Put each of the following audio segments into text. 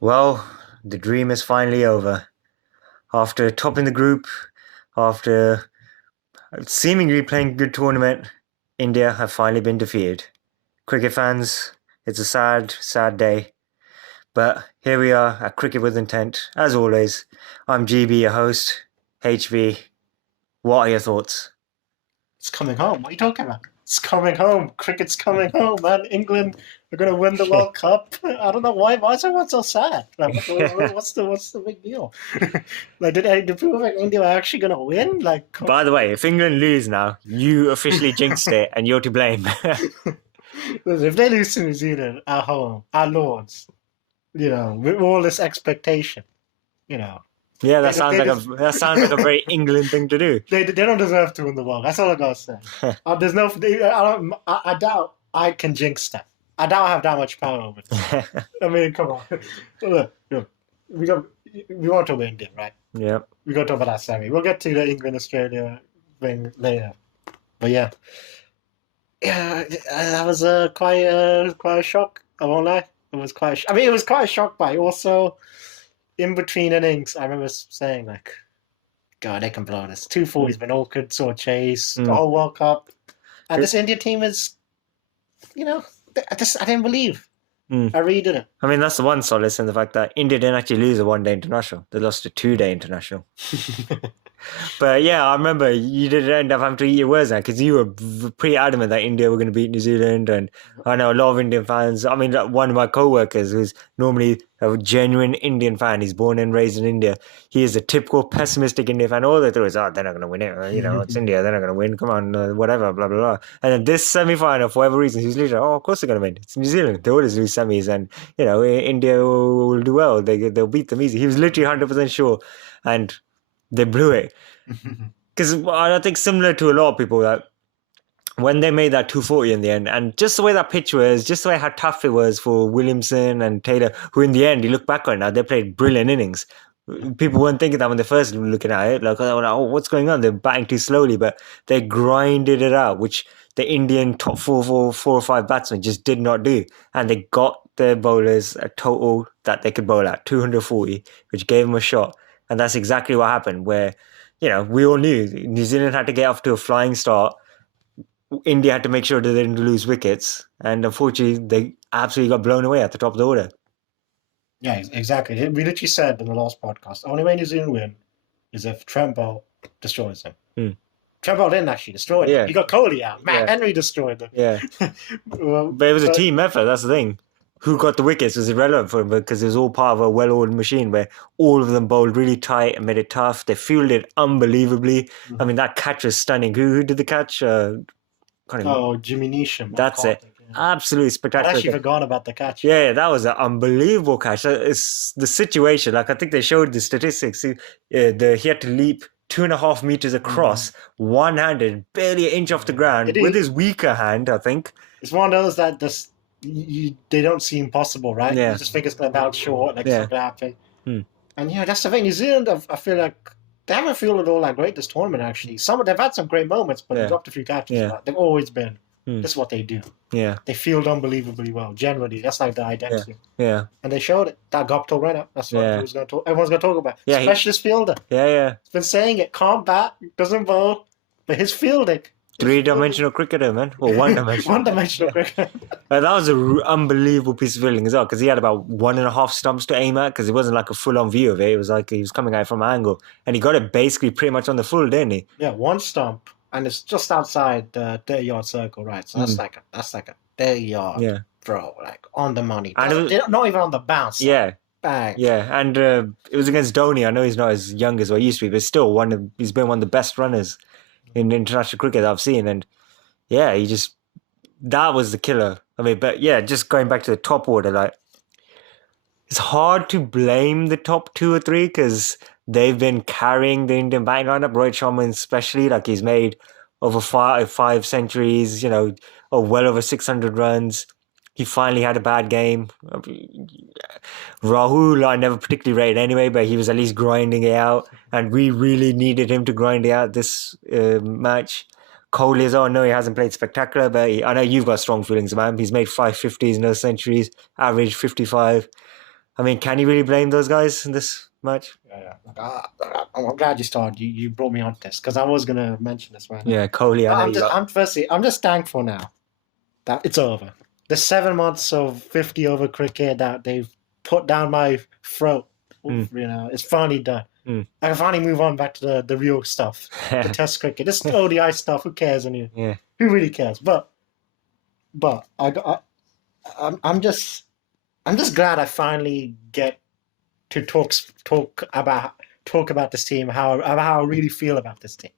Well, the dream is finally over. After topping the group, after seemingly playing a good tournament, India have finally been defeated. Cricket fans, it's a sad, sad day. But here we are at Cricket with Intent. As always, I'm GB, your host. HV, what are your thoughts? It's coming home. What are you talking about? It's coming home. Cricket's coming home, man. England are going to win the World Cup. I don't know why. Why is everyone so sad? Like, what's the big deal? Like, did people think India are actually going to win? Like, By the way, if England lose now, you officially jinxed it and you're to blame. if they lose to New Zealand at home, at Lords, with all this expectation, you know, Yeah, they, that sounds they like just, that sounds like a very England thing to do. they don't deserve to win the world. That's all I gotta say. There's no. I doubt I can jinx that. I doubt I have that much power over it. I mean, come on. Look, we want to win India, right? Yep. We got to talk about that semi. We'll get to the England Australia thing later. But yeah, that was quite a shock. I won't lie. It was quite. I mean, it was quite a shock, but also in between innings, I remember saying like, "God, they can blow this." 240's been awkward, sort of chase the whole World Cup, and this India team is, I didn't believe. I really didn't. I mean, that's the one solace in the fact that India didn't actually lose a one-day international. They lost a two-day international. But yeah, I remember you did end up having to eat your words now because you were pretty adamant that India were going to beat New Zealand. And I know a lot of Indian fans. I mean, one of my co-workers who's normally a genuine Indian fan, he's born and raised in India. He is a typical pessimistic Indian fan. All they thought is, oh, they're not going to win it. It's India. They're not going to win. Come on, whatever, blah, blah, blah. And then this semi-final, for whatever reason, he's literally, oh, of course they're going to win. It's New Zealand. They always lose semis. And, India will do well. They'll beat them easy. He was literally 100% sure. And they blew it. Because I think similar to a lot of people that when they made that 240 in the end, and just the way that pitch was, just the way how tough it was for Williamson and Taylor, who in the end, you look back on it now, they played brilliant innings. People weren't thinking that when they first looking at it, like, oh, what's going on? They're batting too slowly, but they grinded it out, which the Indian top four or five batsmen just did not do. And they got their bowlers a total that they could bowl at, 240, which gave them a shot. And that's exactly what happened, where we all knew New Zealand had to get off to a flying start. India had to make sure that they didn't lose wickets. And unfortunately, they absolutely got blown away at the top of the order. Yeah, exactly. We literally said in the last podcast, the only way New Zealand win is if Trent Boult destroys them. Trent Boult didn't actually destroy them. He got Kohli out. Matt Henry destroyed them. Yeah. But it was a team effort, that's the thing. Who got the wickets was irrelevant for him because it was all part of a well-oiled machine where all of them bowled really tight and made it tough. They fielded unbelievably. I mean, that catch was stunning. Who did the catch? Jimmy Neesham. That's it. Absolutely spectacular. I actually forgot about the catch. Yeah, that was an unbelievable catch. It's the situation. Like, I think they showed the statistics. He had to leap 2.5 meters across, one-handed, barely an inch off the ground, with his weaker hand, I think. It's one of those that just... they don't seem possible, right? Yeah. You just think it's going to bounce short, like it's going to happen. And that's the thing. New Zealand, I feel like they haven't fielded all that great this tournament. Actually, they've had some great moments, but they've dropped a few catches. Yeah. They've always been. That's what they do. Yeah, they field unbelievably well. Generally, that's like the identity. Yeah, and they showed it. That Guptill runner. That's what everyone's going to talk about. Yeah, Specialist fielder. Yeah. He's been saying it. Can't bat, doesn't bowl, but his fielding. Three-dimensional cricketer, man. Or one-dimensional. One-dimensional cricketer. That was an unbelievable piece of fielding as well, because he had about 1.5 stumps to aim at, because it wasn't like a full-on view of it. It was like he was coming out from an angle. And he got it basically pretty much on the full, didn't he? Yeah, one stump, and it's just outside the 30-yard circle, right? So that's like a 30-yard throw, like on the money. And not even on the bounce. Yeah. Bang. Yeah, and it was against Dhoni. I know he's not as young as what he used to be, but still he's been one of the best runners in international cricket that I've seen. And yeah, that was the killer. I mean, but yeah, just going back to the top order, like, it's hard to blame the top 2 or 3 because they've been carrying the Indian batting lineup. Rohit Sharma especially, like, he's made over five centuries, well over 600 runs. He finally had a bad game. Rahul, I never particularly rated anyway, but he was at least grinding it out. And we really needed him to grind it out this match. Kohli as well, I know he hasn't played spectacular, but I know you've got strong feelings about him. He's made 550s, no centuries, average 55. I mean, can you really blame those guys in this match? Yeah. I'm glad you started. You brought me on this because I was gonna mention this right now. Yeah, Kohli. I know I'm just thankful now that it's over. The 7 months of 50 over cricket that they've put down my throat, it's finally done. I can finally move on back to the real stuff, the Test cricket. This ODI stuff, who cares? Yeah. Who really cares? But I'm just glad I finally get to talk about this team, how I really feel about this team.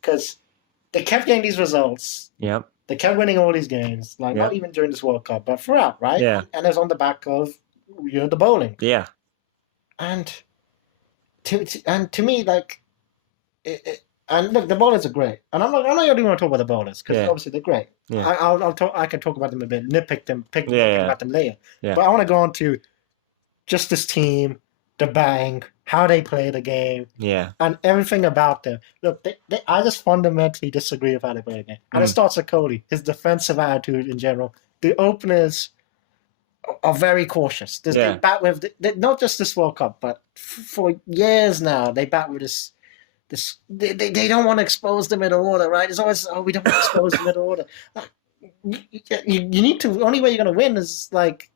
Because they kept getting these results. Yep. They kept winning all these games, not even during this World Cup, but throughout, right? Yeah. And it's on the back of the bowling. Yeah. And to me, and look, the bowlers are great. And I'm not really want to talk about the bowlers because obviously they're great. Yeah. I can talk about them a bit, nitpick them, pick about them later. Yeah. But I want to go on to just this team, the bang, how they play the game, and everything about them. Look, I just fundamentally disagree with how they play the game. And it starts with Kohli, his defensive attitude in general. The openers are very cautious. They bat with not just this World Cup, but for years now they bat with this. They don't want to expose the middle order, right? It's always we don't want to expose the middle order. You need to. Only way you're going to win is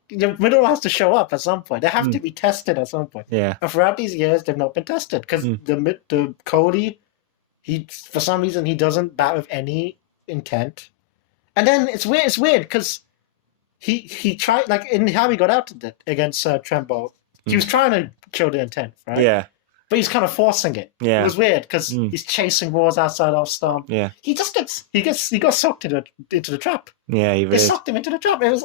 your middle has to show up at some point. They have to be tested at some point. Yeah. And throughout these years, they've not been tested because the Kohli, for some reason he doesn't bat with any intent, and then it's weird because he tried in how he got out against Trent Boult. He was trying to show the intent, right? Yeah. But he's kind of forcing it. Yeah. It was weird because he's chasing balls outside off stump. Yeah. He got sucked into the trap. Yeah, he They sucked him into the trap. It was.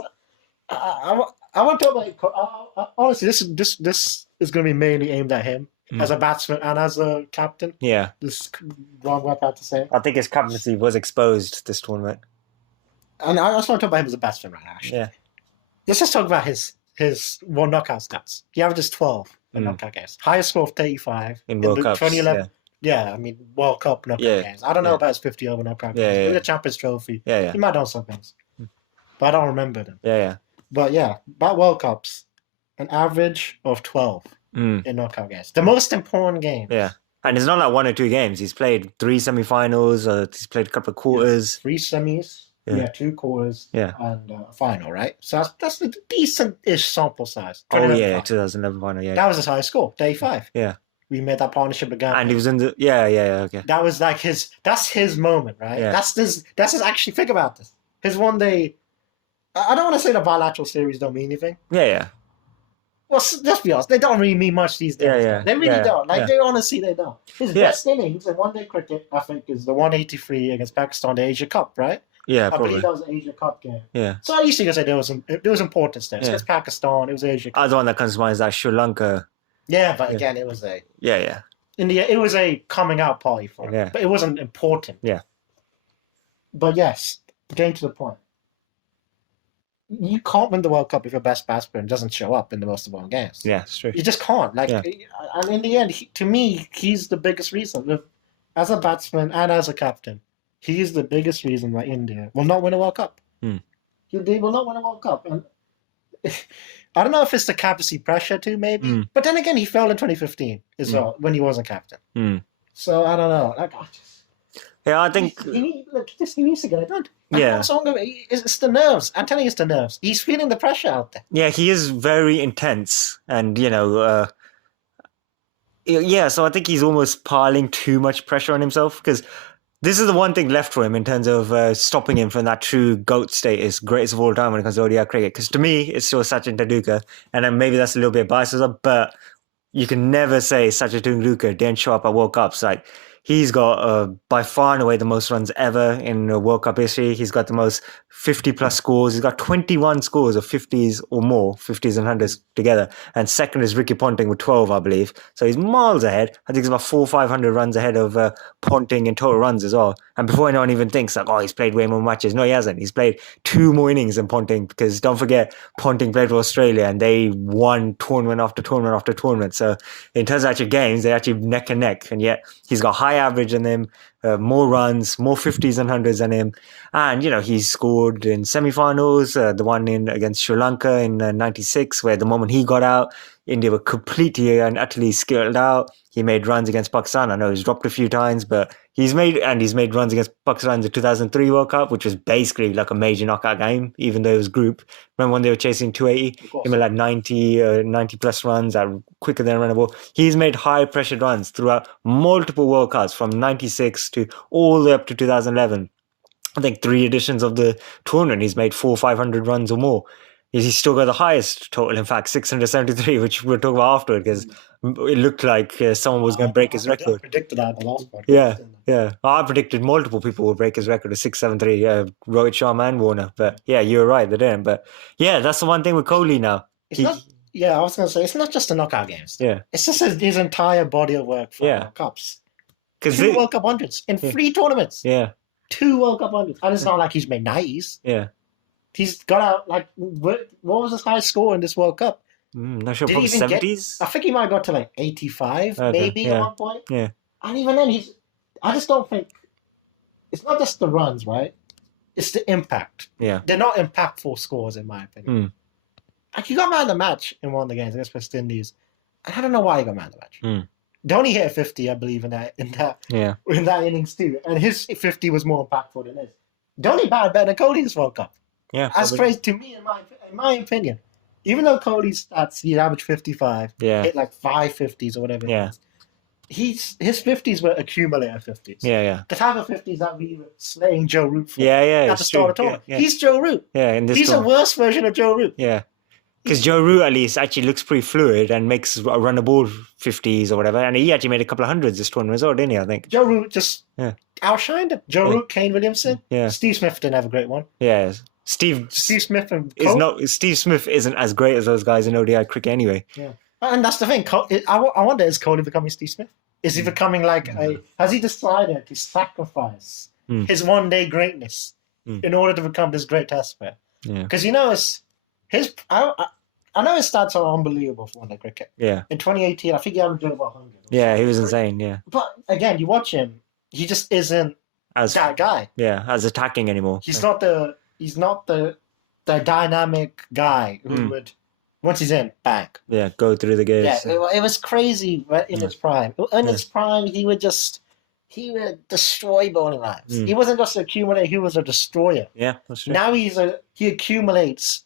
I want to talk about honestly. This is going to be mainly aimed at him as a batsman and as a captain. Yeah. This is wrong what I have to say. I think his captaincy was exposed this tournament. And I just want to talk about him as a batsman right now. Actually. Yeah. Let's just talk about his knockout stats. He averages 12 in knockout games. Highest score of 35 in World Cups. 2011. Yeah, I mean World Cup knockout games. I don't know about his 50 over knockout games. Maybe the Champions Trophy. Yeah. He might have done some things, but I don't remember them. Yeah. But about World Cups, an average of 12 in knockout games. The most important game. Yeah. And it's not like 1 or 2 games. He's played 3 semi-finals, or he's played a couple of quarters. 3 semis, 2 quarters, and a final, right? So that's a decent-ish sample size. 2011 final, That was his highest score, 35. Yeah. We made that partnership again. And he was in the... Yeah, okay. That was that's his moment, right? Yeah. That's his actually, think about this. His one day... I don't want to say the bilateral series don't mean anything. Yeah. Well, let's be honest, they don't really mean much these days. Yeah. They really don't. They honestly, they don't. His best innings in one-day cricket, I think, is the 183 against Pakistan, the Asia Cup, right? Yeah, I probably. believe that was an Asia Cup game. Yeah. So I used to say there was importance there. It's against Pakistan, it was Asia Cup. Other one that comes to mind is that Sri Lanka. Yeah, but again, it was a... Yeah. It was a coming out party for him. Yeah. But it wasn't important. Yeah. But yes, getting to the point. You can't win the World Cup if your best batsman doesn't show up in the most important games. Yeah, it's true. You just can't. And in the end, to me, he's the biggest reason. As a batsman and as a captain, he is the biggest reason why India will not win a World Cup. They will not win a World Cup. And I don't know if it's the captaincy pressure too, maybe. But then again, he failed in 2015 as well when he wasn't captain. So I don't know. I think... He needs to get it done. Yeah. It's the nerves. I'm telling you, it's the nerves. He's feeling the pressure out there. Yeah, he is very intense. And, so I think he's almost piling too much pressure on himself because this is the one thing left for him in terms of stopping him from that true GOAT status, greatest of all time when it comes to ODI cricket. Because to me, it's still Sachin Tendulkar. And then maybe that's a little bit biased, but you can never say Sachin Tendulkar didn't show up at World Cups. He's got by far and away the most runs ever in World Cup history. He's got the most 50-plus scores. He's got 21 scores of 50s or more, 50s and 100s together. And second is Ricky Ponting with 12, I believe. So he's miles ahead. I think he's about 400-500 runs ahead of Ponting in total runs as well. And before anyone even thinks, he's played way more matches. No, he hasn't. He's played 2 more innings than Ponting because don't forget, Ponting played for Australia and they won tournament after tournament after tournament. So in terms of actual games, they're actually neck and neck. And yet he's got high average in them, more runs, more 50s and 100s than him. And, he's scored in semi-finals, the one against Sri Lanka in 96, where the moment he got out, India were completely and utterly skilled out. He made runs against Pakistan. I know he's dropped a few times, but he's made runs against Pakistan in the 2003 World Cup, which was basically like a major knockout game, even though it was group. Remember when they were chasing 280? He made like 90 plus runs quicker than a run of ball. He's made high pressured runs throughout multiple World Cups from 96 to all the way up to 2011. I think 3 editions of the tournament, he's made 400-500 runs or more. He's still got the highest total, in fact, 673, which we'll talk about afterward, because it looked like someone was going to break his record. I predicted that in the last podcast. Yeah. I predicted multiple people would break his record of 673, Rohit Sharma and Warner. But yeah, you're right, they didn't. But yeah, that's the one thing with Kohli now. I was going to say, it's not just the knockout games. Yeah. It's just his entire body of work for World Cups. 2 World Cup hundreds in 3 tournaments. Yeah. 2 World Cup hundreds. And it's not like he's made 90s. Yeah. He's got out, like, what was his highest score in this World Cup? Not sure, probably 70s? I think he might have got to like 85, maybe at one point. Yeah. And even then, I just don't think, it's not just the runs, right? It's the impact. Yeah. They're not impactful scores, in my opinion. Like, he got man of the match in one of the games against West Indies. And I don't know why he got man of the match. Dhoni hit a 50, I believe, in that innings too. And his 50 was more impactful than his. Dhoni batted better than Kohli this World Cup. Yeah, that's crazy to me, in my opinion. Even though Kohli's stats, he averaged 55, hit like 5 50s or whatever. Yeah. His 50s were accumulator 50s. Yeah. The type of 50s that we were slaying Joe Root for. At the start of the tournament. Yeah. He's Joe Root. Yeah, he's a worse version of Joe Root. Yeah. Because Joe Root at least actually looks pretty fluid and makes run the ball 50s or whatever. And he actually made a couple of hundreds this tournament as well, didn't he, I think? Joe Root just outshined him. Joe Root, Kane Williamson. Yeah. Steve Smith didn't have a great one. Yeah. Steve Smith isn't as great as those guys in ODI cricket anyway. Yeah. And that's the thing. I wonder, is Kohli becoming Steve Smith? Is he becoming has he decided to sacrifice his one-day greatness in order to become this great test player? Yeah. Because I know his stats are unbelievable for one-day cricket. Yeah. In 2018, I think he averaged over 100. Yeah, he was insane, yeah. But again, you watch him, he just isn't that guy. Yeah, as attacking anymore. He's not the dynamic guy who would, once he's in, bang. Yeah, go through the games. Yeah, it was crazy in his prime. In his prime, he would destroy bowling lines. He wasn't just an accumulator, he was a destroyer. Yeah, that's true. Now he accumulates,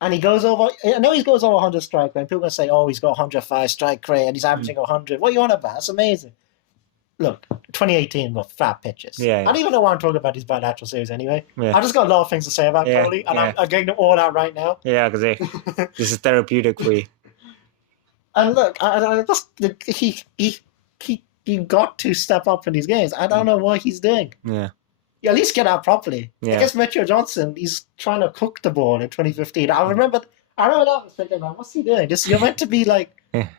and he goes over, I know he goes over 100 strike rate, and people are going to say, oh, he's got 105 strike rate, and he's averaging 100. What are you on about? That's amazing. Look, 2018 were flat pitches. Yeah. I don't even know why I'm talking about these bilateral series anyway. Yeah. I just got a lot of things to say about Kohli, and I'm getting them all out right now. Yeah, because this is therapeutic for you. And look, he got to step up in these games. I don't know what he's doing. Yeah. You at least get out properly. Yeah. Against Mitchell Johnson, he's trying to cook the ball in 2015. I remember that I was thinking, man, what's he doing? You're meant to be like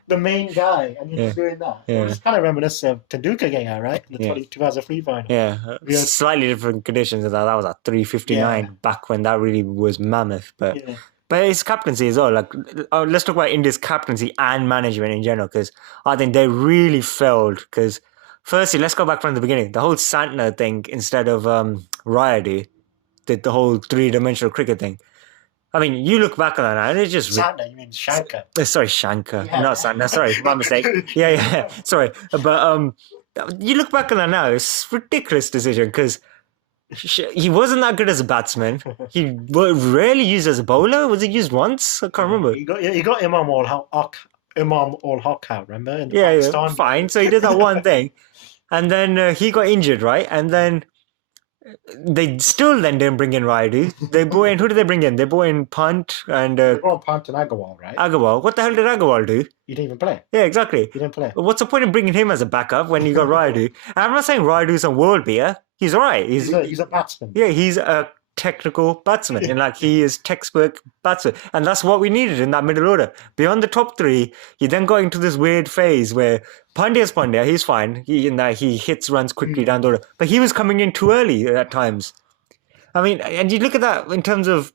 the main guy, and you're just doing that. Yeah. It's kind of reminiscent of Tendulkar getting out, right? In the 2003 final. Yeah, slightly different conditions. That was at 359 back when that really was mammoth. But his captaincy as well. Like, let's talk about India's captaincy and management in general, because I think they really failed. Because firstly, let's go back from the beginning. The whole Santner thing instead of Rayudu, did the whole 3-dimensional cricket thing. I mean, you look back on that now, and it's just... Santner, you mean Shankar. Sorry, Shankar. Not Santner. Sorry, my mistake. Yeah. Sorry. But you look back on that now, it's a ridiculous decision, because he wasn't that good as a batsman. He rarely used as a bowler. Was he used once? I can't remember. He got Imam ul Haq out, remember? In Pakistan. Fine. So he did that one thing. And then he got injured, right? And then they still then didn't bring in Rayudu. They brought in, who did they bring in? They brought in Pant and... they brought Pant and Agarwal, right? Agarwal. What the hell did Agarwal do? He didn't even play. Yeah, exactly. He didn't play. What's the point of bringing him as a backup when you got Rayudu? And I'm not saying Rayudu's a world beater. He's all right. He's a batsman. Yeah, he's a technical batsman. And he is textbook batsman. And that's what we needed in that middle order. Beyond the top 3, he then got into this weird phase where Pandya's Pandya, he's fine. He hits runs quickly down the order. But he was coming in too early at times. I mean, and you look at that in terms of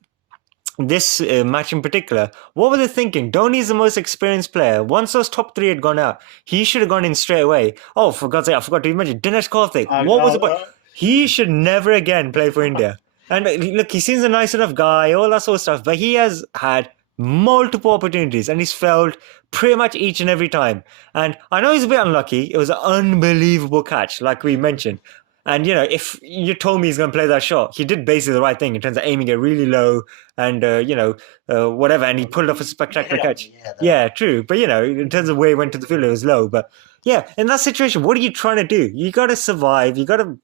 this match in particular, what were they thinking? Dhoni's the most experienced player. Once those top three had gone out, he should have gone in straight away. Oh, for God's sake, I forgot to mention Dinesh Karthik. What was the point? He should never again play for India. And look, he seems a nice enough guy, all that sort of stuff, but he has had multiple opportunities and he's failed pretty much each and every time. And I know he's a bit unlucky. It was an unbelievable catch, like we mentioned. And, you know, if you told me he's going to play that shot, he did basically the right thing in terms of aiming it really low and, whatever. And he pulled off a spectacular catch. Yeah, true. But, you know, in terms of where he went to the field, it was low. But, yeah, in that situation, what are you trying to do? You got to survive. You got to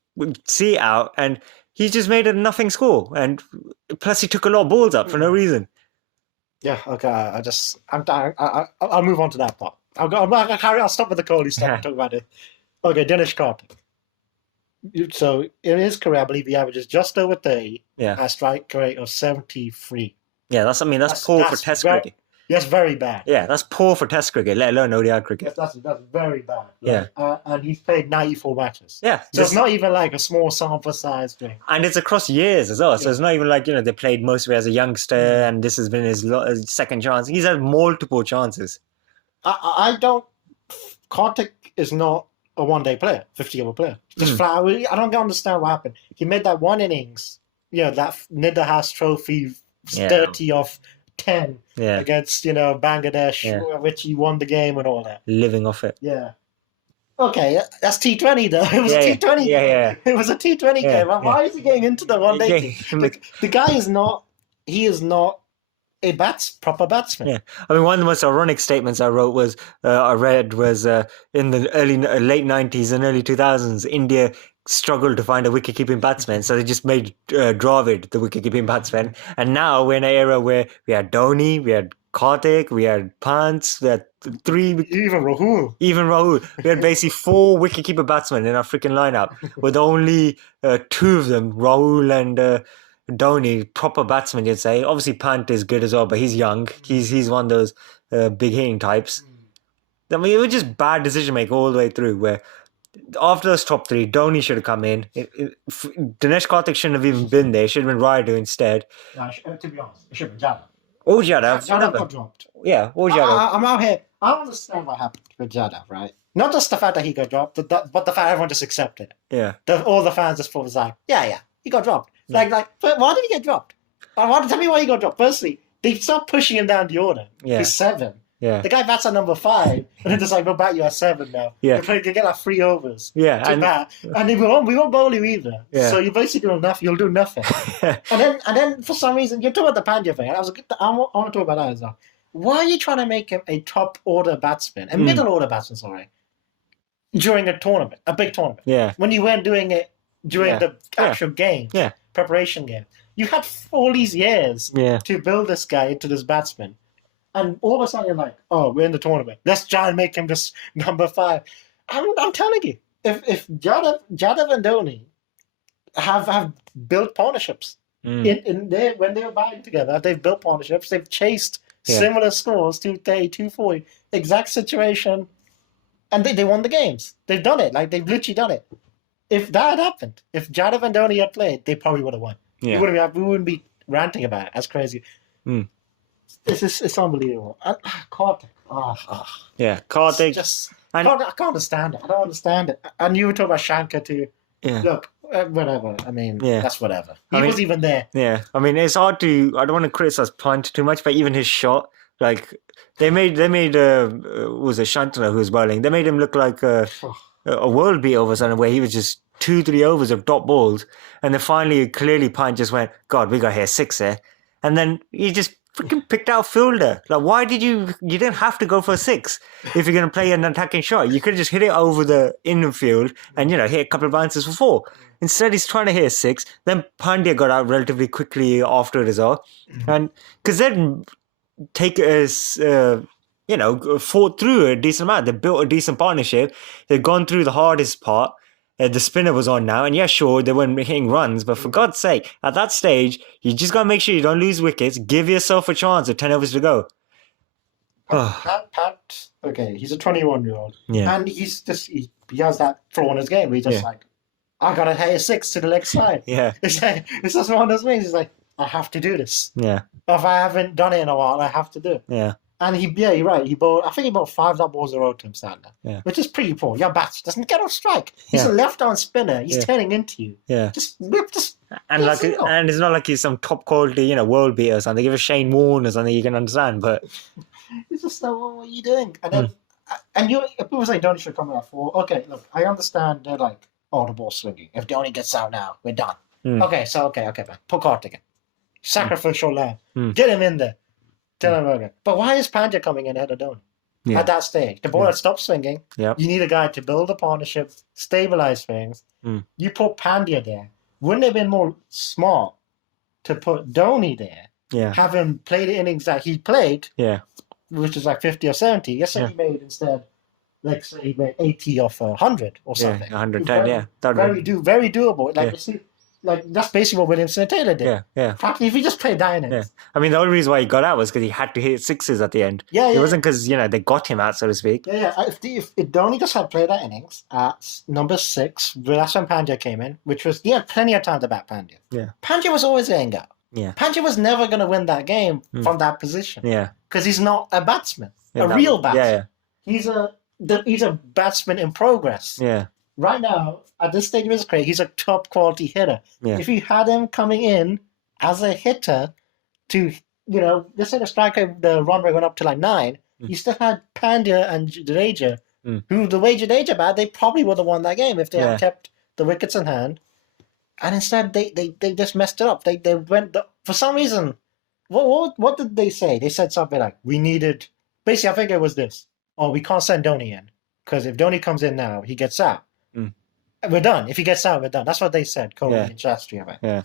see it out. And he just made a nothing score. And plus, he took a lot of balls up for no reason. Yeah, okay. I'll move on to that part. I'll stop with the Kohli stuff and talk about it. Okay, Dinesh Karthik. So in his career, I believe he averages just over 30. Yeah. A strike rate of 73. Yeah, that's poor for Test cricket. That's very bad. Yeah, that's poor for Test cricket, let alone ODI cricket. That's very bad. Yeah. And he's played 94 matches. Yeah. So it's not even like a small sample size thing. And it's across years as well. So it's not even like, you know, they played most of it as a youngster and this has been his second chance. He's had multiple chances. I don't... Karthik is not a one-day player, 50-over player. Just flat. I don't understand what happened. He made that one innings, that Nidahas Trophy 30 off 10 against, Bangladesh, which he won the game and all that. Living off it. Yeah. Okay, that's T20 though. It was a T20 game. Yeah. It was a T20 game. Why is he getting into the one-day team? The guy is not... He is not a proper batsman. Yeah, I mean, one of the most ironic statements I read was in the late 90s and early 2000s, India struggled to find a wicket-keeping batsman, so they just made Dravid the wicket-keeping batsman. And now we're in an era where we had Dhoni, we had Karthik, we had Pant, we had even Rahul. We had basically 4 wicket-keeper batsmen in our freaking lineup, with only 2 of them, Rahul and Dhoni, proper batsman, you'd say. Obviously, Pant is good as well, but he's young. He's one of those big hitting types. I mean, it was just bad decision making all the way through. Where after those top 3, Dhoni should have come in. Dinesh Karthik shouldn't have even been there. It should have been Raidu instead. To be honest, it should have been Jadhav. Or Jadhav. Jadhav got dropped. Yeah, or Jadhav. I'm out here. I understand what happened with Jadhav, right? Not just the fact that he got dropped, but the fact everyone just accepted it. Yeah. All the fans just thought was like, he got dropped. Like, but why did he get dropped? Tell me why he got dropped. Firstly, they stopped pushing him down the order. Yeah. He's 7. Yeah. The guy bats at number 5, and then just like, we'll bat you at 7 now. Yeah. You get like 3 overs. Yeah. To bat. And we won't bowl you either. Yeah. So you're basically doing nothing. You'll do nothing. and then for some reason, you're talking about the Pandya thing. I want to talk about that as well. Why are you trying to make him a top order batsman, a middle order batsman, sorry, during a tournament, a big tournament? Yeah. When you weren't doing it during the actual game. Yeah. Preparation game. You had all these years to build this guy into this batsman. And all of a sudden you're like, oh, we're in the tournament. Let's try and make him just number 5. I'm telling you, if Jadhav and Dhoni have built partnerships when they were batting together, they've built partnerships, they've chased similar scores, 230, 240, exact situation, and they won the games. They've done it. Like, they've literally done it. If that had happened, if Jadhav and Dhoni had played, they probably would have won. Yeah. We wouldn't be ranting about it. That's crazy. It's unbelievable. Karthik. Yeah, Karthik. I can't understand it. I don't understand it. And you were talking about Shankar too. Yeah. Look, whatever. I mean, that's whatever. He wasn't even there. Yeah. I mean, it's hard to... I don't want to criticize Pant too much, but even his shot, like, they made was it Shantana who was bowling? They made him look like a world beat over something where he was just 2-3 overs of dot balls, and then finally, clearly, Pant just went, God, we got here 6 there. And then he just freaking picked out fielder. Like, why did you didn't have to go for a 6 if you're going to play an attacking shot. You could have just hit it over the infield and, hit a couple of bounces for 4. Instead, he's trying to hit a 6. Then Pandya got out relatively quickly after it as well. And because they'd fought through a decent amount. They built a decent partnership. They'd gone through the hardest part. The spinner was on now, and sure, they weren't hitting runs, but for God's sake, at that stage, you just got to make sure you don't lose wickets. Give yourself a chance with 10 overs to go. Pat, okay, he's a 21-year-old, and he has that flaw in his game where he's just like, I got to hit a 6 to the leg side. Yeah. It's just one of those things. He's like, I have to do this. Yeah. If I haven't done it in a while, I have to do it. Yeah. And you're right. I think he bowled 5 dot balls in a row to him, Sadler. Yeah. Which is pretty poor. Your bat doesn't get off strike. He's a left-arm spinner. He's turning into you. Yeah. Just and like, and it's not like he's some top quality, world beater or something. Give a Shane Warne or something you can understand, but it's just like, what are you doing? And then, and people say Dhoni should come out for. Okay, look, I understand. They're like, oh, the ball's swinging. If Dhoni gets out now, we're done. Okay, man. Put Karthik. Sacrificial lamb. Get him in there. Tell him okay. But why is Pandya coming in ahead of Dhoni? At that stage, the ball had stopped swinging. Yeah. You need a guy to build a partnership, stabilize things. You put Pandya there. Wouldn't it have been more smart to put Dhoni there? Yeah. Have him play the innings that he played. Yeah. Which is like 50 or 70. Yes, he made instead, like say he made 80 off 100 or something. Yeah, 110. Very doable. Like you see, like that's basically what Williamson and Taylor did. Yeah. Practically, if he just played that innings. Yeah. I mean, the only reason why he got out was because he had to hit sixes at the end. Yeah. It wasn't because they got him out, so to speak. Yeah. If Dhoni just had played that innings at number 6, that's when Pandya came in, which was he had plenty of time to bat Pandya. Yeah. Pandya was always laying out. Yeah. Pandya was never going to win that game from that position. Yeah. Because he's not a batsman, real batsman. Yeah. He's a batsman in progress. Yeah. Right now, at this stage of his career, he's a top quality hitter. Yeah. If you had him coming in as a hitter to, let's say the striker, the run rate went up to like 9, you still had Pandya and Jadeja, who the way Jadeja batted, they probably would have won that game if they had kept the wickets in hand. And instead, they just messed it up. They went, for some reason, what did they say? They said something like, we needed, basically I think it was this, we can't send Dhoni in, because if Dhoni comes in now, he gets out. We're done. If he gets out, we're done. That's what they said, Kohli and Shastri. Yeah.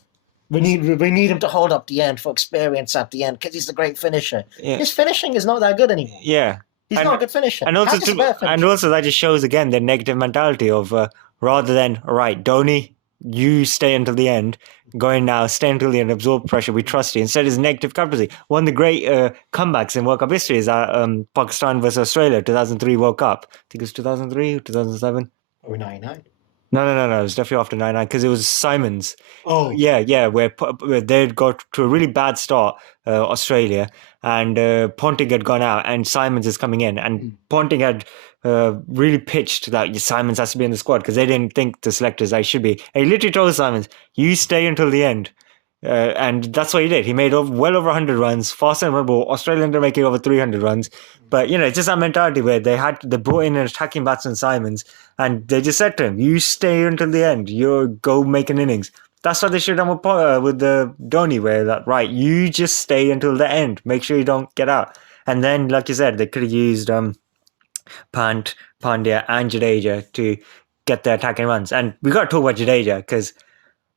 We need him to hold up the end for experience at the end because he's the great finisher. Yeah. His finishing is not that good anymore. Yeah. He's not a good finisher. And also that just shows again the negative mentality of rather than, all right, Dhoni, you stay until the end, go in now, stay until the end, absorb pressure, we trust you. Instead, it's negative captaincy. One of the great comebacks in World Cup history is Pakistan versus Australia, 2003 World Cup. I think it was 2003 or 2007. Or 99. No. It was definitely after 99 because it was Simons. Oh. Yeah. Where they'd got to a really bad start, Australia, and Ponting had gone out and Simons is coming in. And Ponting had really pitched that Simons has to be in the squad because they didn't think the selectors they should be. And he literally told Simons, you stay until the end. And that's what he did. He made well over 100 runs, faster than Red Bull. Australia ended up making over 300 runs. But, it's just that mentality where they brought in an attacking batsman, Simons, and they just said to him, you stay until the end. You go make an innings. That's what they should have done with the Dhoni, where you just stay until the end. Make sure you don't get out. And then, like you said, they could have used Pandya and Jadeja to get their attacking runs. And we got to talk about Jadeja because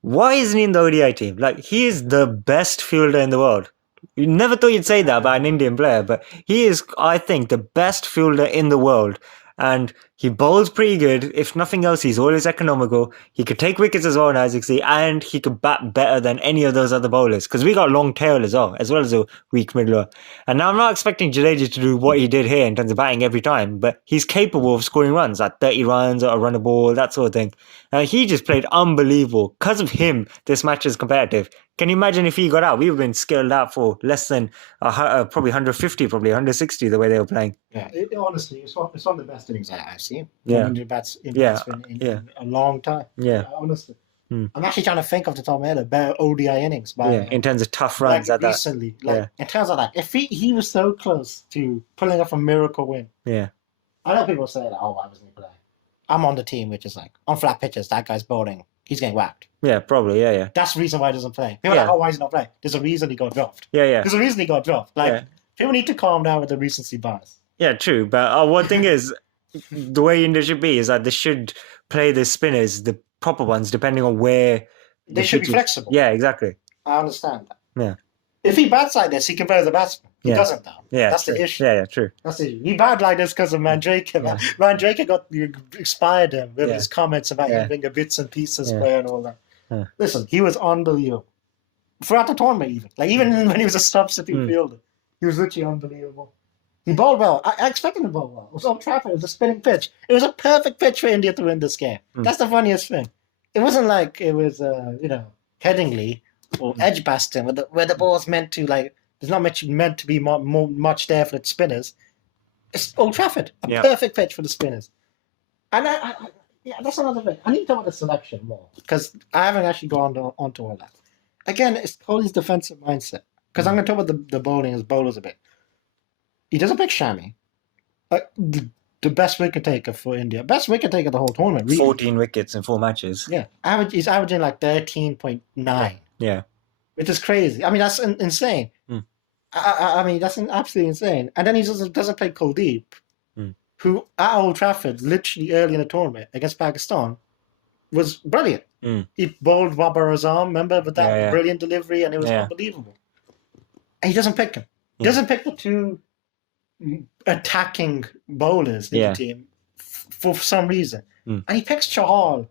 why isn't he in the ODI team? He is the best fielder in the world. You never thought you'd say that about an Indian player, but he is, I think, the best fielder in the world. And he bowls pretty good. If nothing else, he's always economical. He could take wickets as well, as you see, and he could bat better than any of those other bowlers because we got long tail as well as a weak middler. And now I'm not expecting Jadeja to do what he did here in terms of batting every time, but he's capable of scoring runs, like 30 runs or a run a ball, that sort of thing. He just played unbelievable. Because of him, this match is competitive. Can you imagine if he got out? We would have been skilled out for less than probably 150, probably 160 the way they were playing. Yeah, honestly, it's one of the best innings I've seen. Yeah. In a long time. Yeah. Honestly. I'm actually trying to think off the top of my head about ODI innings. In terms of tough runs at recently, in terms of that. If he was so close to pulling off a miracle win. Yeah. I know people say that, why wasn't he playing? I'm on the team, which is like, on flat pitches, that guy's bowling. He's getting whacked. Yeah, probably, yeah. That's the reason why he doesn't play. People are like, why is he not playing? There's a reason he got dropped. Yeah. There's a reason he got dropped. People need to calm down with the recency bias. Yeah, true. But one thing is, the way India should be is that they should play the spinners, the proper ones, depending on where... They should be flexible. Yeah, exactly. I understand that. Yeah. If he bats like this, he can play as a batsman. He doesn't now. Yeah, that's true. the issue. Yeah, true. That's the issue. He batted like this because of Mandrake. Yeah. Mandrake expired him with his comments about him being a bits and pieces player and all that. Yeah. Listen, he was unbelievable. Throughout the tournament, even when he was a substitute fielder, he was literally unbelievable. He bowled well. I expected him to bowl well. It was Old Trafford. It was a spinning pitch. It was a perfect pitch for India to win this game. That's the funniest thing. It wasn't like it was, Headingley or edge basting, where the ball is meant to like. There's not much meant to be much there for the spinners. It's Old Trafford, a Yeah. perfect pitch for the spinners. And yeah, that's another thing. I need to talk about the selection more because I haven't actually gone onto all that. Again, it's Kohli's defensive mindset. Because I'm going to talk about the bowling as bowlers a bit. He doesn't pick Shami. The best wicket taker for India. Best wicket taker the whole tournament, really. 14 wickets in 4 matches. Yeah. He's averaging like 13.9. Yeah. Which is crazy. I mean, that's insane. Mm. I mean, that's absolutely insane. And then he doesn't play Kuldeep, who at Old Trafford, literally early in the tournament against Pakistan, was brilliant. He bowled Babar Azam, remember, with that brilliant delivery, and it was unbelievable. And he doesn't pick him. He doesn't pick the two attacking bowlers in the team for some reason. And he picks Chahal,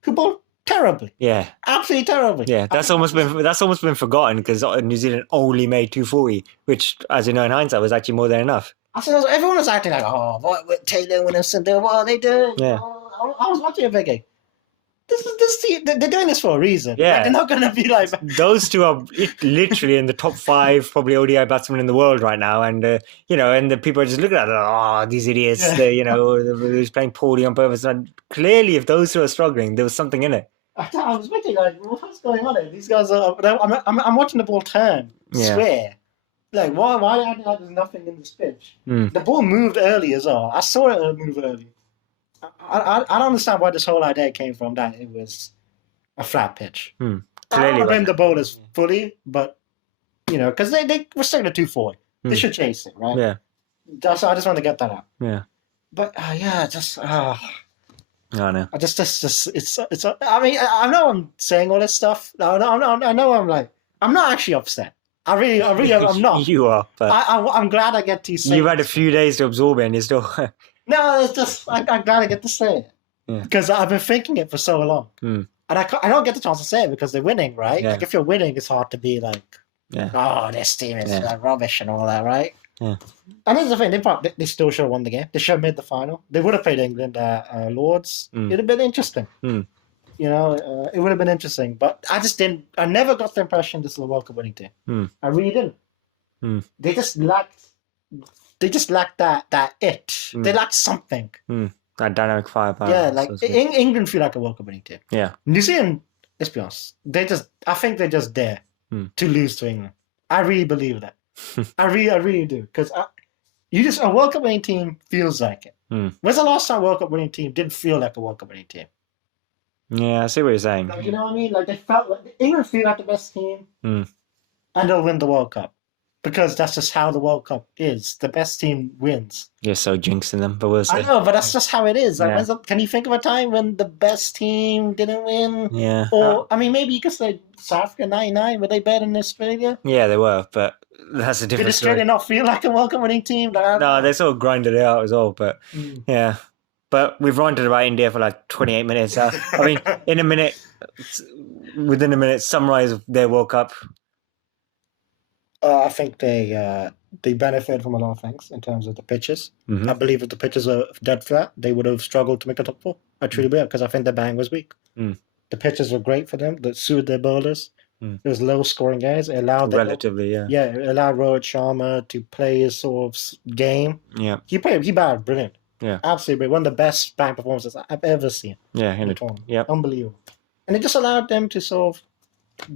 who bowled terribly. Yeah. Absolutely terribly. Yeah, that's almost been forgotten because New Zealand only made 240, which, as you know, in hindsight, was actually more than enough. Everyone was acting like, oh, what with Taylor Williamson doing? What are they doing? Yeah. I was watching it thinking, this team, they're doing this for a reason. Yeah. Like, they're not going to be like... Those two are literally in the top 5 probably ODI batsmen in the world right now. And, you know, and the people are just looking at it, oh, these idiots, you know, who's playing poorly on purpose. And clearly, if those two are struggling, there was something in it. I was thinking, like, what's going on here? These guys are... I'm watching the ball turn, swear. Like, why acting like there's nothing in this pitch? The ball moved early as well. I saw it move early. I don't understand where this whole idea came from, that it was a flat pitch. I don't blame the bowlers fully, but, you know, because they were stuck at 240. They should chase it, right? Yeah. I just want to get that out. Yeah. But, just... I know. It's. I mean, I know I'm saying all this stuff. I know I'm like, I'm not actually upset. I'm not. You are, but I'm glad I get to say. You've had a few days to absorb it, and you're still. No, it's just I'm glad I get to say it because I've been thinking it for so long, and I don't get the chance to say it because they're winning, right? Yeah. Like if you're winning, it's hard to be like, oh, this team is rubbish and all that, right? Yeah. And here's the thing: they still should have won the game. They should have made the final. They would have played England at Lords. It'd have been interesting. You know, it would have been interesting. But I just didn't. I never got the impression this is a World Cup winning team. I really didn't. They just lacked. They just lacked that it. They lacked something. That dynamic firepower. Yeah, like England feel like a World Cup winning team. Yeah. New Zealand, let's be honest, I think they just dare to lose to England. I really believe that. I really do. Because a World Cup winning team feels like it. When's the last time a World Cup winning team didn't feel like a World Cup winning team? Yeah, I see what you're saying. Like, you know what I mean? Like they felt like England feel like the best team, and they'll win the World Cup because that's just how the World Cup is. The best team wins. You're so jinxing them, but we'll see. I know, but that's just how it is. Like, can you think of a time when the best team didn't win? Yeah. Or I mean, maybe you could say South Africa '99. Were they better than Australia? Yeah, they were, but that's a different Did Australia story. not feel like a World Cup winning team? No, they sort of grinded it out as well, but yeah. But we've ranted about India for like 28 minutes. I mean, within a minute, summarize their World Cup. I think they benefit from a lot of things in terms of the pitches. I believe if the pitches were dead flat, they would have struggled to make the top 4. I truly believe because I think the bang was weak. The pitches were great for them. That suited their bowlers. It was low scoring games. It allowed it allowed Rohit Sharma to play his sort of game. Yeah, he batted brilliant. Yeah, absolutely. One of the best batting performances I've ever seen. Yeah, in the tournament. Yeah, unbelievable. And it just allowed them to sort of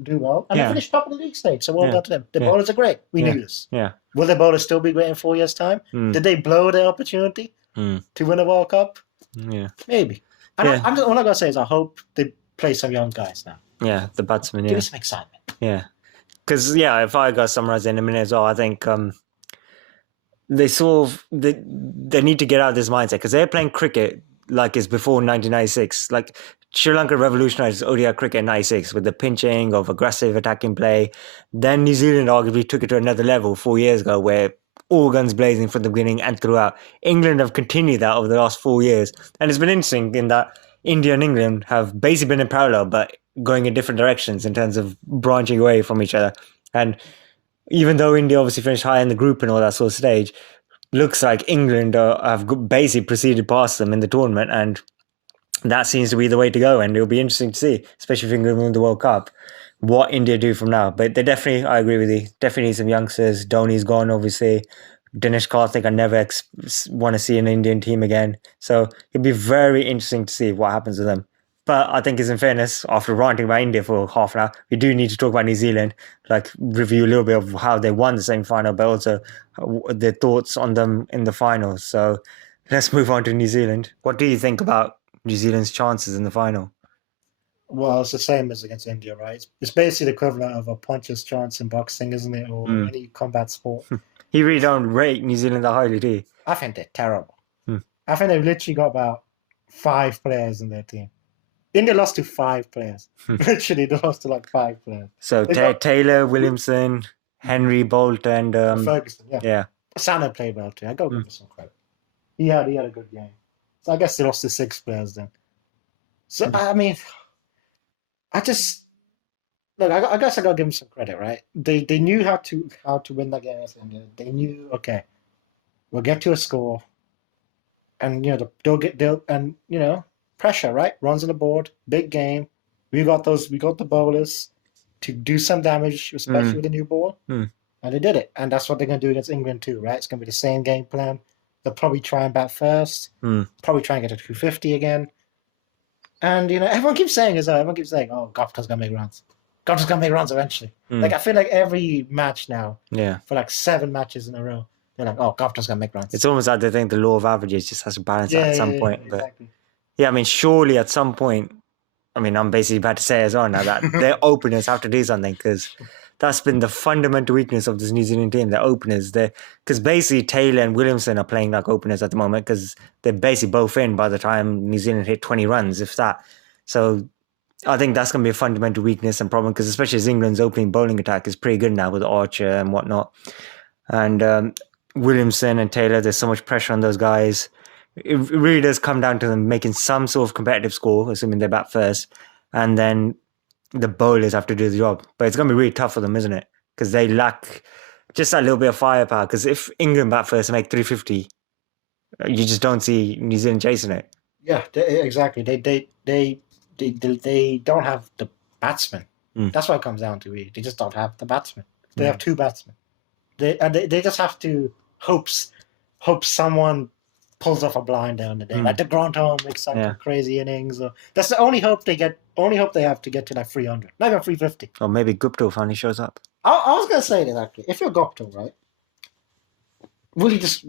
do well. And they finished top of the league stage, so well done to them. The bowlers are great. We knew this. Yeah. Will the bowlers still be great in 4 years' time? Did they blow their opportunity to win a World Cup? Yeah. Maybe. All I gotta say is I hope they play some young guys now. Yeah, the batsmen. Give me some excitement. Yeah. Because if I got summarized in a minute as well, I think they sort of they need to get out of this mindset because they're playing cricket like it's before 1996. Like Sri Lanka revolutionized ODI cricket in 96 with the pinching of aggressive attacking play. Then New Zealand arguably took it to another level 4 years ago where all guns blazing from the beginning and throughout. England have continued that over the last 4 years. And it's been interesting in that India and England have basically been in parallel but going in different directions in terms of branching away from each other. And even though India obviously finished high in the group and all that sort of stage, looks like England have basically proceeded past them in the tournament, and that seems to be the way to go. And it'll be interesting to see, especially if England win the World Cup, what India do from now. But they definitely, I agree with you, definitely need some youngsters. Dhoni's gone, obviously. Dinesh Karthik, I never want to see an Indian team again. So it'd be very interesting to see what happens with them. But I think, as in fairness, after ranting about India for half an hour, we do need to talk about New Zealand, like review a little bit of how they won the semi-final, but also their thoughts on them in the finals. So let's move on to New Zealand. What do you think about New Zealand's chances in the final? Well, it's the same as against India, right? It's basically the equivalent of a puncher's chance in boxing, isn't it, or Mm. any combat sport. You really don't rate New Zealand that highly, do you? I think they're terrible. Hmm. I think they've literally got about 5 players in their team. India lost to 5 players. Literally, they lost to like 5 players. So Taylor, Williamson, Henry, Bolt, and Ferguson, yeah. yeah. Sano played well too. I got to give him some credit. He had a good game. So I guess they lost to 6 players then. So I mean, I just look. I guess I got to give them some credit, right? They knew how to win that game against India. They knew, okay, we'll get to a score, and they'll pressure, right? Runs on the board, big game. We got the bowlers to do some damage, especially with the new ball, and they did it. And that's what they're going to do against England too, right? It's going to be the same game plan. They'll probably try and bat first, probably try and get to 250 again. And everyone keeps saying, "Oh, Gupta's going to make runs. Gupta's going to make runs eventually." Like I feel like every match now, for like 7 matches in a row, they're like, "Oh, Gupta's going to make runs." It's almost like they think the law of averages just has to balance out at some point. But exactly. yeah, I mean, surely at some point, I mean, I'm basically about to say as well now that their openers have to do something, because that's been the fundamental weakness of this New Zealand team. Their openers, because basically Taylor and Williamson are playing like openers at the moment, because they're basically both in by the time New Zealand hit 20 runs, if that. So I think that's going to be a fundamental weakness and problem, because especially as England's opening bowling attack is pretty good now with Archer and whatnot. And Williamson and Taylor, there's so much pressure on those guys. It really does come down to them making some sort of competitive score, assuming they bat first, and then the bowlers have to do the job. But it's going to be really tough for them, isn't it? Because they lack just that little bit of firepower. Because if England bat first and make 350, you just don't see New Zealand chasing it. Yeah, exactly. They don't have the batsmen. That's what it comes down to. Really. They just don't have the batsmen. They have 2 batsmen. They just have to hope someone pulls off a blinder on the day. Like the Grantham makes some crazy innings. That's the only hope they get. Only hope they have to get to like 300, not even 350. Or maybe Gupta finally shows up. I was gonna say that actually. If you're Gupta, right? Why don't you just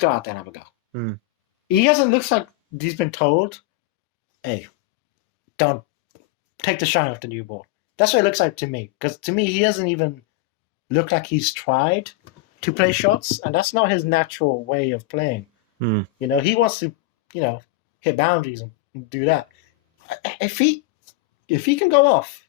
go out there and have a go? He hasn't looks like he's been told, hey, don't take the shine off the new ball. That's what it looks like to me. Because to me, he hasn't even looked like he's tried to play shots, and that's not his natural way of playing. He wants to, hit boundaries and do that. If he can go off,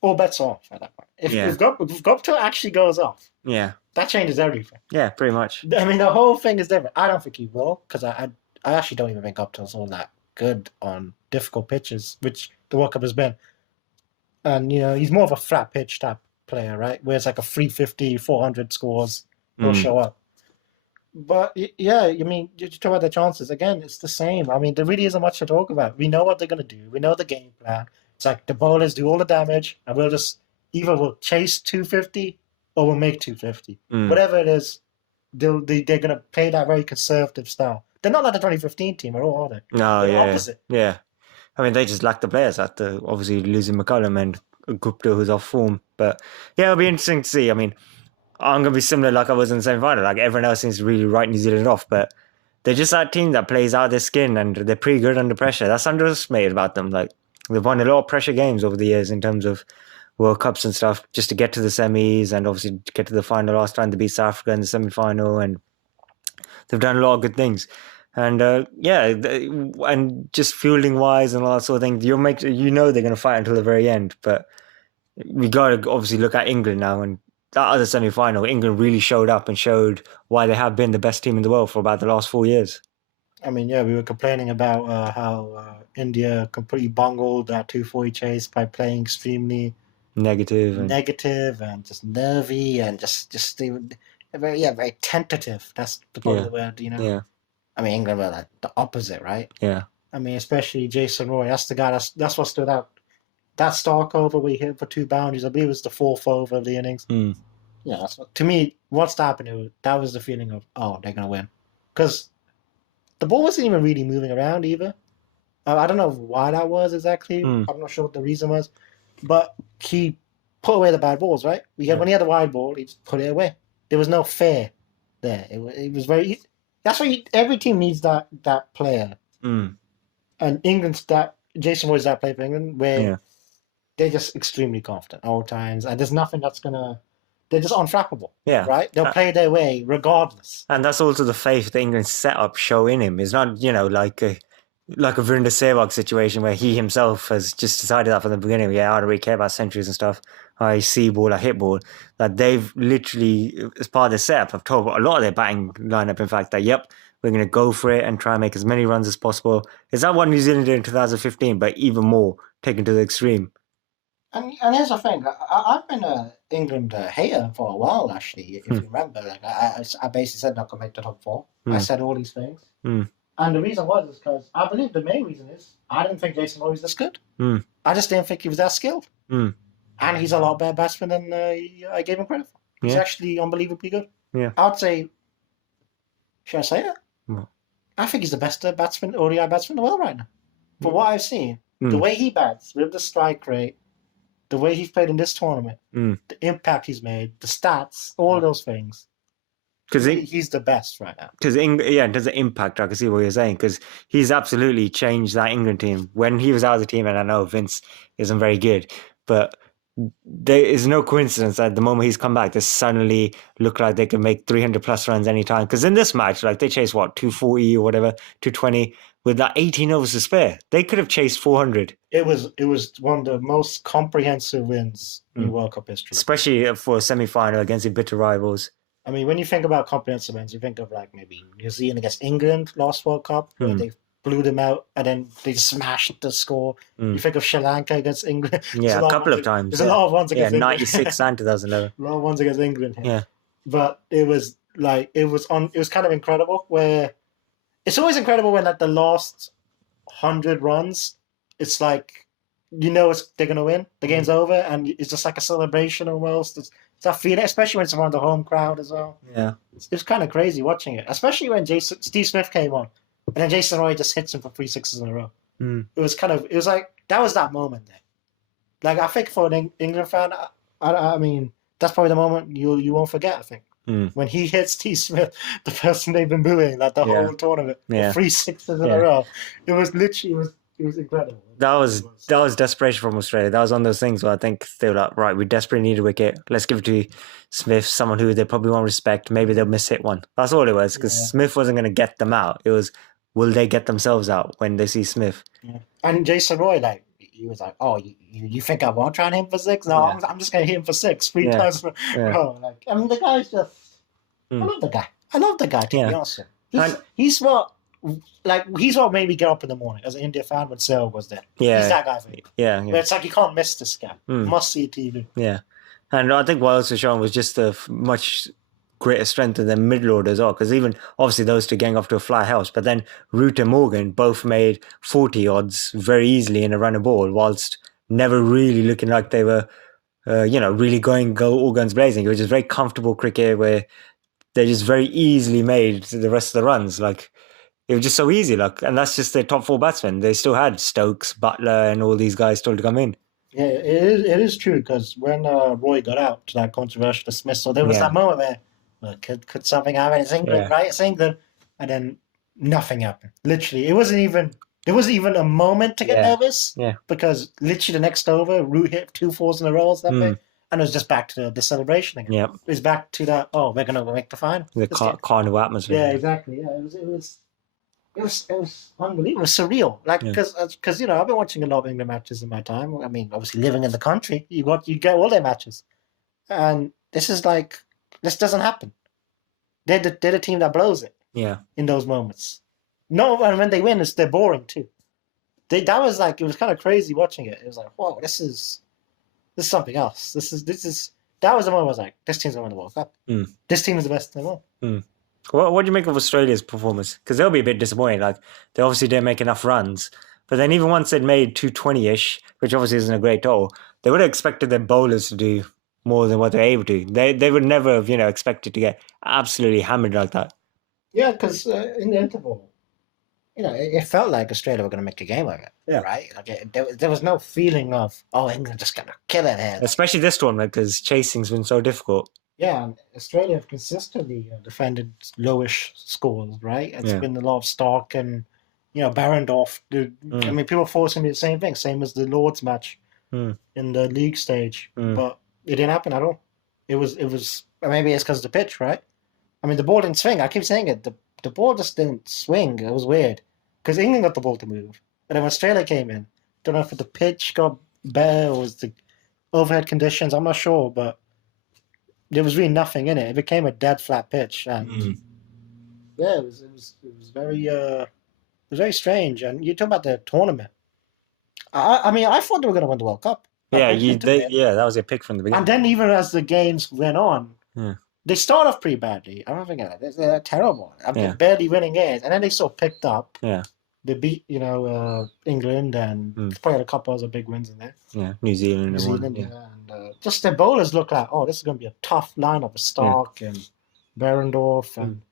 all bets are off at that point. If Gupta actually goes off, that changes everything. Yeah, pretty much. I mean, the whole thing is different. I don't think he will, because I actually don't even think Gupta's all that good on difficult pitches, which the World Cup has been. And, he's more of a flat pitch type player, right? Where it's like a 350, 400 scores will show up. But, yeah, I mean, you talk about the chances. Again, it's the same. I mean, there really isn't much to talk about. We know what they're going to do. We know the game plan. It's like the bowlers do all the damage, and we'll chase 250 or we'll make 250. Whatever it is, they're going to play that very conservative style. They're not like the 2015 team at all, are they? No, they're opposite. Yeah. I mean, they just lack the players after obviously losing McCullum and Gupta, who's off form. But yeah, it'll be interesting to see. I mean, I'm going to be similar like I was in the semi-final. Like everyone else seems to really write New Zealand off, but they're just that team that plays out of their skin, and they're pretty good under pressure. That's underestimated about them. Like they've won a lot of pressure games over the years in terms of World Cups and stuff, just to get to the semis and obviously to get to the final last time to beat South Africa in the semi-final, and they've done a lot of good things. And and just fielding wise and all that sort of thing, they're going to fight until the very end. But we got to obviously look at England now, and that other semi-final, England really showed up and showed why they have been the best team in the world for about the last 4 years. I mean, yeah, we were complaining about how India completely bungled that 240 chase by playing extremely negative and just nervy and just very tentative. That's probably the word, Yeah. I mean, England were like the opposite, right? Yeah. I mean, especially Jason Roy. That's the guy. That's what stood out. that Stark over we hit for 2 boundaries. I believe it was the 4th over of the innings. Mm. Yeah, that's to me, what's happening? That was the feeling of, oh, they're gonna win, because the ball wasn't even really moving around either. I don't know why that was exactly. Mm. I'm not sure what the reason was, but he put away the bad balls, right? When he had the wide ball, he just put it away. There was no fear there. It was very. That's why every team needs that player, Mm. and England's that Jason Roy's that player for England where Yeah. they're just extremely confident all times, and there's nothing that's gonna. They're just unflappable, Yeah. right? They'll play their way regardless. And that's also the faith the England setup show in him. It's not, like a Virender Sehwag situation where he himself has just decided that from the beginning. Yeah, I don't really care about centuries and stuff. I see ball, I hit ball. That they've literally, as part of the setup, have told a lot of their batting lineup, in fact, that yep, we're going to go for it and try and make as many runs as possible. Is that what New Zealand did in 2015, but even more taken to the extreme? And here's the thing, I've been an England hater for a while, actually, if you remember. Like I basically said not going to make the top 4. I said all these things. And the reason was because I believe the main reason is I didn't think Jason Roy was this good. I just didn't think he was that skilled. And he's a lot better batsman than I gave him credit for. He's actually unbelievably good. Yeah. I would say, should I say it? No. I think he's the best batsman, ODI batsman in the world right now. For what I've seen, the way he bats, with the strike rate, the way he's played in this tournament, the impact he's made, the stats, all those things. Because he's the best right now. Because in terms of impact, I can see what you're saying. Because he's absolutely changed that England team. When he was out of the team, and I know Vince isn't very good, but there is no coincidence that the moment he's come back, they suddenly look like they can make 300 plus runs anytime. Because in this match, like they chased 240 or whatever, 220 with that 18 overs to spare. They could have chased 400. It was one of the most comprehensive wins in World Cup history, especially for a semi-final against the bitter rivals. I mean, when you think about comprehensive wins, you think of like maybe New Zealand against England last World Cup, where they blew them out and then they smashed the score. You think of Sri Lanka against England. Yeah, a couple of times. There's a lot of ones against England. 96 and 2011. A lot of ones against England. Yeah. But it was kind of incredible where it's always incredible when at the last 100 runs, it's like, they're going to win. The game's over and it's just like a celebration almost. It's that feeling, especially when it's around the home crowd as well. Yeah. It was kind of crazy watching it, especially when Steve Smith came on. And then Jason Roy just hits him for 3 sixes in a row. It was like, that was that moment there. Like, I think for an England fan, I mean, that's probably the moment you won't forget, I think. When he hits Steve Smith, the person they've been booing, like the whole tournament, 3 sixes in a row. It was literally, it was incredible. That was desperation from Australia. That was one of those things where I think they were like, right, we desperately need a wicket. Let's give it to Smith, someone who they probably won't respect. Maybe they'll miss hit one. That's all it was, because Smith wasn't going to get them out. It was, will they get themselves out when they see Smith? Yeah. And Jason Roy, like, he was like, oh, you think I won't try and hit him for 6? No, I'm just going to hit him for 6 3 times. Oh, like, I mean, the guy's just... I love the guy. To be honest. He's what made me get up in the morning as an India fan when Sehwag was there. Yeah. He's that guy for me. Yeah. But it's like you can't miss this guy. Must see TV. Yeah. And I think what else was shown was just the much greater strength in the middle order as well. Because even, obviously, those two getting off to a fly helps. But then Root and Morgan both made 40 odds very easily in a run of ball, whilst never really looking like they were, really going all guns blazing. It was just very comfortable cricket where they just very easily made the rest of the runs. Like, it was just so easy. Like, and that's just their top 4 batsmen. They still had Stokes, Butler, and all these guys still to come in. Yeah, it is true, because when Roy got out to that controversial dismissal, there was that moment where, look, could something happen? It's England, right? It's England. And then nothing happened. Literally, there wasn't even a moment to get nervous. Yeah. Because literally the next over, Root hit 2 4s in a row, and it was just back to the celebration again. Yep. It was back to that, we're going to make the final. The carnival atmosphere. Yeah, exactly. Yeah, it was unbelievable. It was surreal. Like, because I've been watching a lot of England matches in my time. I mean, obviously living in the country, you get all their matches. And this doesn't happen. They're the team that blows it. Yeah. In those moments. No, and when they win, they're boring too. It was kind of crazy watching it. It was like, whoa, this is something else. That was the moment I was like, this team's going to win the World Cup. This team is the best in the world. What do you make of Australia's performance? Because they'll be a bit disappointed. Like, they obviously didn't make enough runs, But then even once they'd made 220-ish, which obviously isn't a great total, they would have expected their bowlers to do more than what they're able to. They would never have, expected to get absolutely hammered like that. Yeah, because in the interval, it felt like Australia were going to make a game of it. Yeah. Right? Like there was no feeling of, oh, England just going to kill it here. Especially this tournament, because chasing's been so difficult. Yeah, and Australia have consistently defended lowish scores, right? It's been a lot of Stark and, Barendorf. I mean, people forcing me the same thing, same as the Lords match in the league stage. But it didn't happen at all. It was. Maybe it's because of the pitch, right? I mean, the ball didn't swing. I keep saying it. The ball just didn't swing. It was weird. Because England got the ball to move. And then when Australia came in, don't know if the pitch got better or was the overhead conditions. I'm not sure, but there was really nothing in it. It became a dead flat pitch. And yeah, it was very strange. And you talk about the tournament. I mean, I thought they were going to win the World Cup. Yeah, that was your pick from the beginning. And then even as the games went on, they start off pretty badly. I don't think they're terrible. I mean, barely winning games, and then they sort of picked up. Yeah, they beat England and probably had a couple other big wins in there. Yeah, New Zealand, and just their bowlers look like, oh, this is going to be a tough lineup with Stark and Berendorf and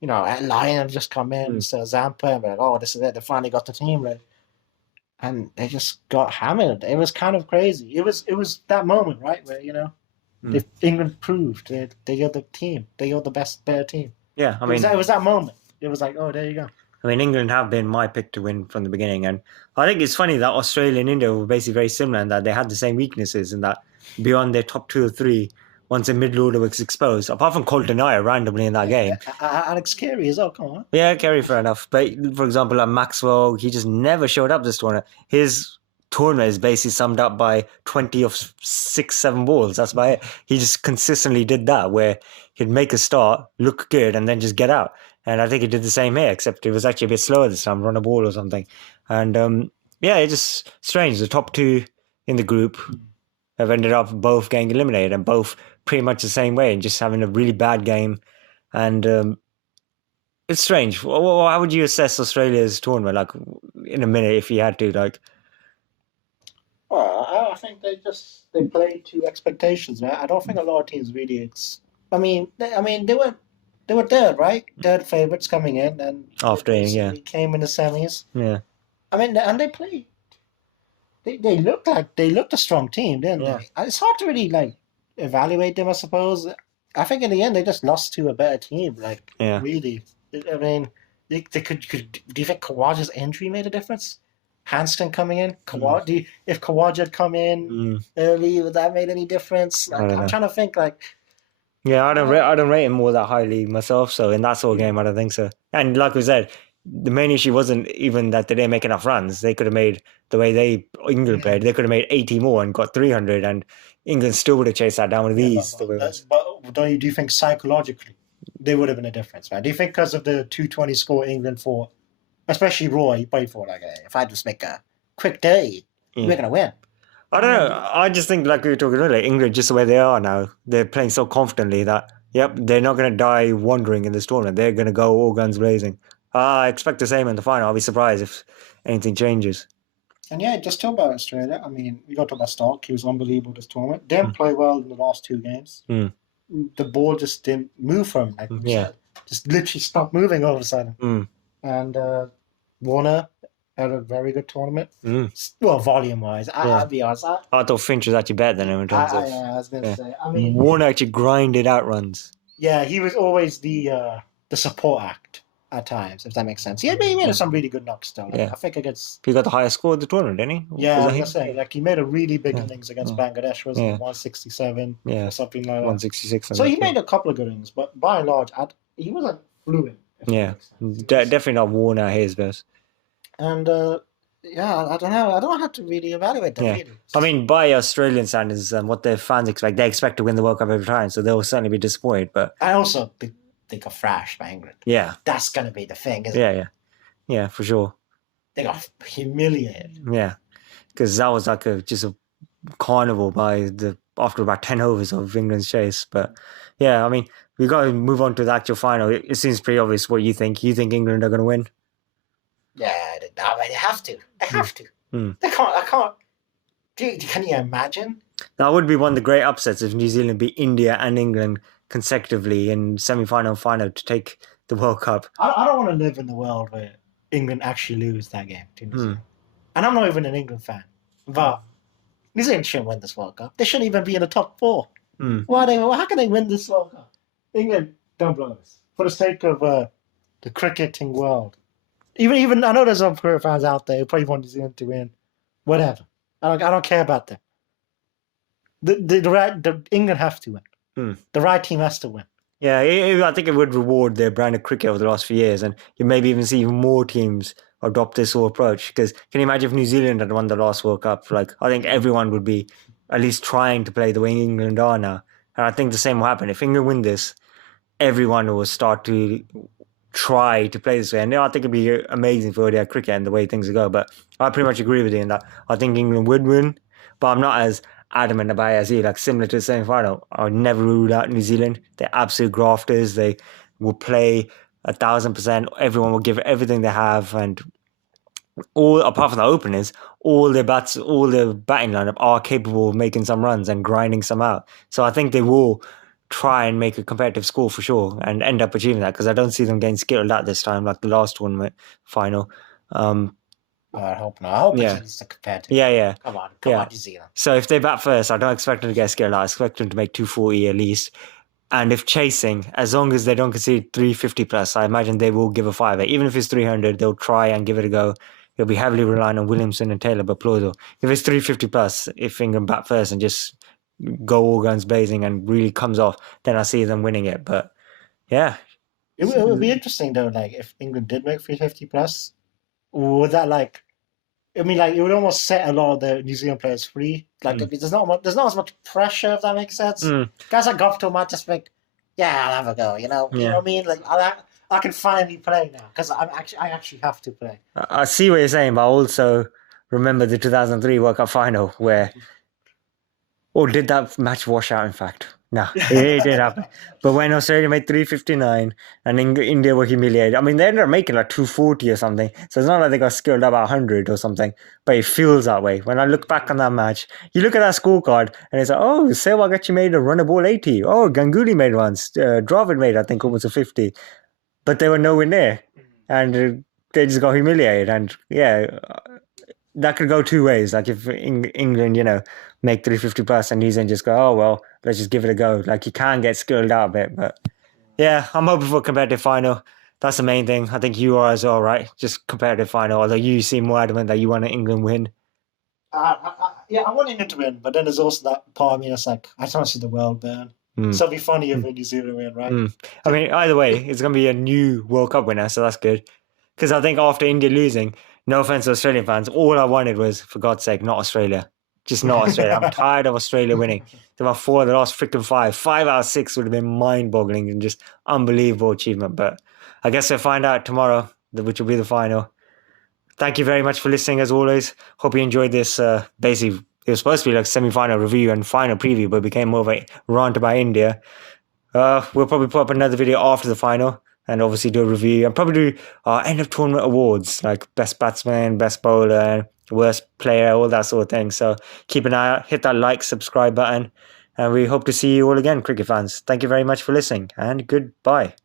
Lyon have just come in, so Zampa, and we're like, oh, this is it. They finally got the team ready. And they just got hammered. It was kind of crazy. It was that moment, right, where if England proved they are the team, they are the better team. Yeah, I mean, it was that moment. It was like, oh, there you go. I mean, England have been my pick to win from the beginning, and I think it's funny that Australia and India were basically very similar in that they had the same weaknesses, and that beyond their top 2 or 3, once the middle order was exposed, apart from Colton Dyer randomly in that game. Alex Carey as well, come on. Yeah, Carey, fair enough. But for example, like Maxwell, he just never showed up this tournament. His tournament is basically summed up by 20 of 6-7 balls. That's about it. He just consistently did that, where he'd make a start, look good, and then just get out. And I think he did the same here, except it was actually a bit slower this time, run a ball or something. And it's just strange. The top 2 in the group have ended up both getting eliminated, and both pretty much the same way, and just having a really bad game. And it's strange. How would you assess Australia's tournament, like, in a minute, if you had to, like? Well, I think they played to expectations, man. I don't think a lot of teams really. They were third, right? Third favorites coming in, and after they came in the semis. Yeah. I mean, and they played. They looked a strong team, didn't they? It's hard to really evaluate them, I suppose. I think in the end they just lost to a better team. Really, I mean, they could. Do you think Khawaja's injury made a difference? Hanston coming in, if Khawaja had come in early, would that have made any difference? I'm trying to think. Yeah, I don't rate him all that highly myself. So in that sort of game, I don't think so. And like we said, the main issue wasn't even that they didn't make enough runs. They could have made, the way England played, they could have made 80 more and got 300, and England still would have chased that down with ease. But do you think psychologically there would have been a difference, right? Do you think because of the 220 score England fought, especially Roy, he played for if I just make a quick day, we're going to win? I don't know. I just think, like we were talking earlier, England, just the way they are now, they're playing so confidently that, they're not going to die wandering in this tournament. They're going to go all guns blazing. I expect the same in the final. I'll be surprised if anything changes. And just talk about Australia. I mean, we got to talk about Stark. He was unbelievable this tournament. Didn't play well in the last 2 games. The ball just didn't move from him. Just literally stopped moving all of a sudden. And Warner had a very good tournament. Well, volume-wise. I'll be honest. I thought Finch was actually better than him in terms of... I was going to say. I mean, Warner actually grinded out runs. Yeah, he was always the support act at times, if that makes sense. He made some really good knocks, though. I think against... He got the highest score of the tournament, didn't he? Yeah, I was going to say. He made a really big innings against Bangladesh. Was 167 or something like that? 166. So he made a couple of good innings, but by and large, he wasn't fluent. Yeah, definitely not Warner his best. And I don't know. I don't have to really evaluate that. Really. I mean, by Australian standards and what their fans expect, they expect to win the World Cup every time, so they'll certainly be disappointed. But I also they got thrashed by England. Yeah, that's gonna be the thing, isn't it? Yeah, for sure. They got humiliated. Yeah, because that was just a carnival after about 10 overs of England's chase. But yeah, I mean, we got to move on to the actual final. It seems pretty obvious what you think. You think England are going to win? Yeah, I They have to. They have to. Mm. They can't. I can't. Can you imagine? That would be one of the great upsets if New Zealand beat India and England consecutively in semi-final and final to take the World Cup. I don't want to live in the world where England actually lose that game to New Zealand. And I'm not even an England fan, but New Zealand shouldn't win this World Cup. They shouldn't even be in the top 4. How can they win this World Cup? England, don't blow this. For the sake of the cricketing world. Even I know there's some cricket fans out there who probably want New Zealand to win. Whatever. I don't care about them. The England have to win. The right team has to win. Yeah, I think it would reward their brand of cricket over the last few years, and you maybe even see even more teams adopt this whole approach. Because can you imagine if New Zealand had won the last World Cup? Like, I think everyone would be at least trying to play the way England are now. And I think the same will happen. If England win this, everyone will start to try to play this way. And I think it'd be amazing for ODI cricket and the way things go. But I pretty much agree with you in that. I think England would win, but I'm not as adamant about it as you. Like, similar to the semi-final, I would never rule out New Zealand. They're absolute grafters. They will play 1,000%. Everyone will give everything they have, and all apart from the openers, all their batting lineup are capable of making some runs and grinding some out. So I think they will try and make a competitive score for sure and end up achieving that, because I don't see them getting skittled out this time like the last tournament final. I hope not. I hope it's competitive. Yeah. Come on, New Zealand. So if they bat first, I don't expect them to get skittled out. I expect them to make 240 at least. And if chasing, as long as they don't concede 350 plus, I imagine they will give a 5. Even if it's 300, they'll try and give it a go. They'll be heavily relying on Williamson and Taylor, but Plausible. If it's 350 plus, if England bat first and just go all guns blazing and really comes off, then I see them winning it. But yeah. It would be interesting though, like if England did make 350 plus, would that it would almost set a lot of the New Zealand players free. Like there's not as much pressure, if that makes sense. Guys like Gopto might just think, I'll have a go, you know what I mean? Like I can finally play now because I actually have to play. I see what you're saying, but I also remember the 2003 World Cup final where, or did that match wash out? In fact, no, it did happen. But when Australia made 359 and India were humiliated, I mean, they ended up making like 240 or something. So it's not like they got skilled up 100 or something, but it feels that way. When I look back on that match, you look at that scorecard and it's like, oh, Sehwag actually made a runner ball 80. Oh, Ganguly made once. Dravid made, I think, almost a 50. But they were nowhere near. And they just got humiliated. And that could go two ways. Like if England, make 350 plus and New Zealand just go, oh, well, let's just give it a go. Like you can get skilled out a bit. But yeah, I'm hoping for a competitive final. That's the main thing. I think you are as well, right? Just competitive final. Although you seem more adamant that you want an England win. I want England to win. But then there's also that part of me that's like, I just want to see the world burn. So it'd be funny if New Zealand win, right? I mean, either way, it's going to be a new World Cup winner, so that's good. Because I think after India losing, no offense to Australian fans, all I wanted was, for God's sake, not Australia. Just not Australia. I'm tired of Australia winning. There were 4 of the last freaking 5. 5 out of 6 would have been mind-boggling and just unbelievable achievement. But I guess we'll find out tomorrow, which will be the final. Thank you very much for listening, as always. Hope you enjoyed this. Basically, it was supposed to be like semi-final review and final preview, but it became more of a rant about India. We'll probably put up another video after the final and obviously do a review and probably do our end of tournament awards, like best batsman, best bowler, worst player, all that sort of thing. So keep an eye out, hit that like, subscribe button, and we hope to see you all again, cricket fans. Thank you very much for listening, and goodbye.